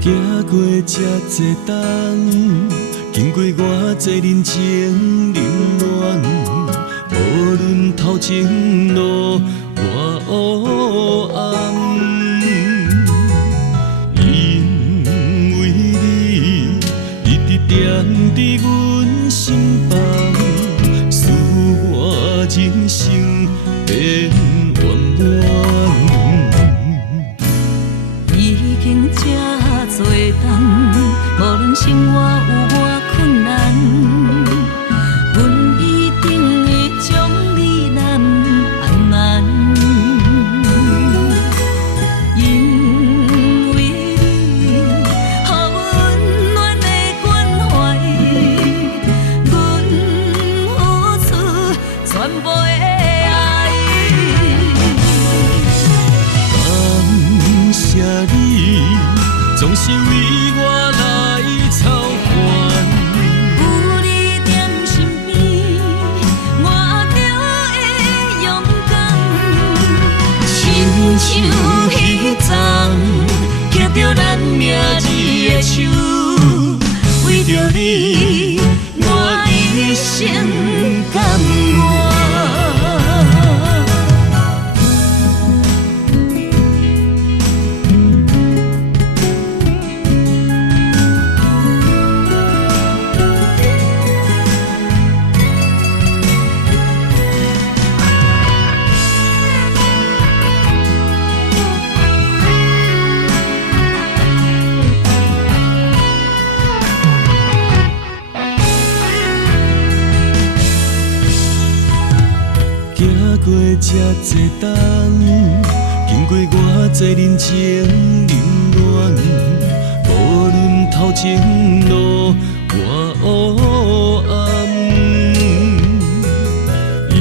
行过这多冬，经过偌济人情冷暖，无论头前路偌黑暗，因为你一直踮伫阮心房，使我人生变圆满。已经这多冬，无论生活有偌困难，阮一定会将你揽安眠。因为你，予温暖的关怀，阮付出全部的爱。感谢你，总是为我来操烦。有你踮身边，我就会勇敢。亲像彼昨，握着咱名字的手，为着你，我一生甘愿。行过这多冬，经过偌济人情冷暖，无论头前路偌黑暗，因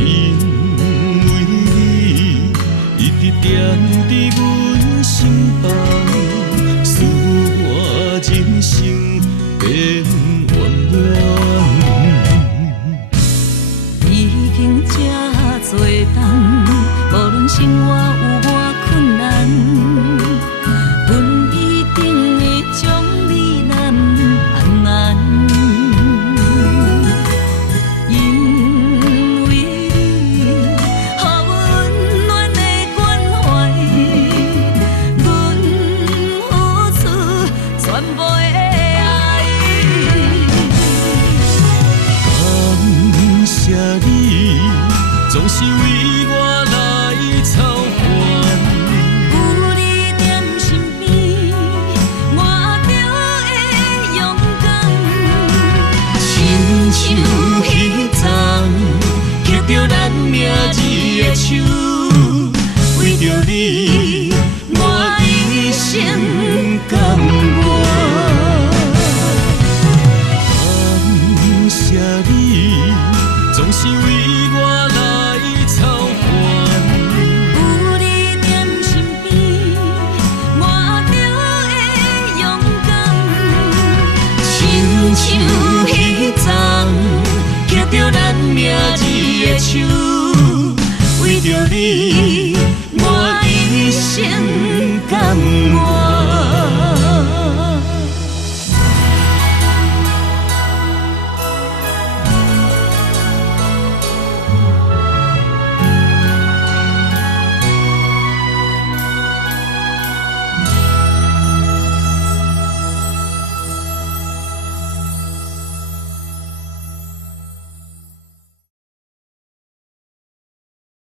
为你一直踮伫阮心房，使我人生变